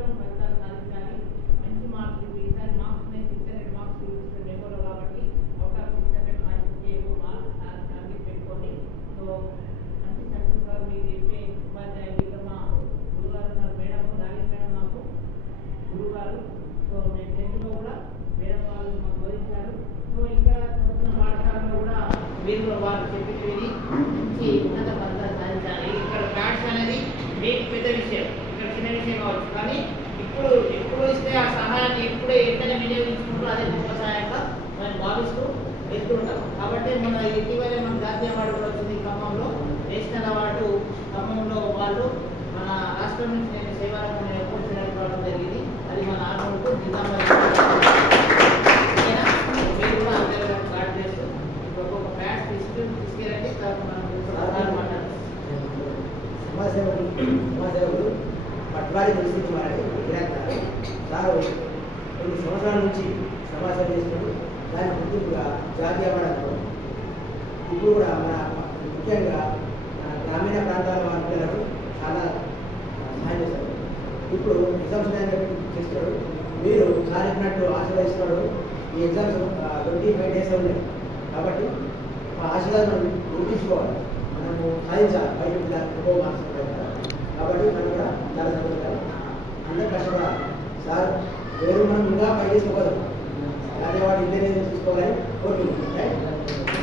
సంవత్సరం ఫలితాలు సాధించాలి. మంచి మార్క్స్ ఈసారి మార్క్స్ 600 మార్క్స్ ఇస్తున్న మెమోలో కాబట్టి అవుట్ ఆఫ్ 600 మార్క్స్ టార్గెట్ పెట్టుకోండి. సో మంచి సక్సెస్ గా మీరు చెప్పే ఉపాధ్యాయులు ఇక్కడ మా గురుగారు ఉన్నారు, మేడం రాగి మేడం మాకు గురుగారు. సో నేను 10th లో కూడా మేడం వాళ్ళు మాకు బోధించారు. సో ఇక్కడ చదువుతున్న పాఠశాలలో కూడా మీరు వారు చెప్పేది మంచి ఉన్నత ఫలితాలు సాధించాలి. ఇక్కడ ప్యాట్స్ అనేది మీకు పెద్ద విషయం, ఇక్కడ చిన్న విషయం కావచ్చు, కానీ ఎప్పుడు ఇస్తే ఆ సహాయాన్ని ఎప్పుడే ఎక్కడైనా వినియోగించుకుంటూ అదే గొప్ప సహాయంగా మనం భావిస్తూ వెళ్తుంటాం. కాబట్టి మన ఇటీవలే మన జాతీయ అవార్డు కూడా వచ్చింది ఖమ్మంలో, నేషనల్ అవార్డు ఖమ్మంలో వాళ్ళు మన రాష్ట్రం నుంచి నేను సేవాలకు ఎప్పుడు చేయడం జరిగింది. అది మన ఆర్మూర్కు నిజామాబాద్. మీరు కూడా అందరూ గార్డ్ చేస్తూ ఒక్కొక్క ప్యాడ్స్ తీసుకెళ్ళండి. తర్వాత మనం మాట్లాడతాం. సమాజసేవకులు పట్వాడి పరిస్థితి వారి విలేకరు సారు కొన్ని సంవత్సరాల నుంచి సమాజం చేస్తున్నారు. దాని గుర్తింపుగా జాతీయ అవార్డు ఇప్పుడు కూడా మన ముఖ్యంగా మన గ్రామీణ ప్రాంతాల వారి పిల్లలకు చాలా సహాయం చేస్తారు. ఇప్పుడు ఎగ్జామ్స్ చేస్తున్నాడు, మీరు సాధించినట్టు ఆశీర్వదిస్తున్నాడు. ఈ ఎగ్జామ్స్ 25 days ఉన్నాయి కాబట్టి ఆ ఆశీర్వాదం గుర్తించుకోవాలి. మనము సాధించాలి. బయట ఎక్కువ మార్క్స్ ఉంటాయి కదా, కాబట్టి మనం కూడా చాలా సంతోషాలు అందరూ కష్టపడాలి. సార్ వేరు మనం ఇంకా పై చేసుకోగలం. అదే వాడు ఇంజనీరింగ్ తీసుకోవాలని కోరుకుంటున్నాం.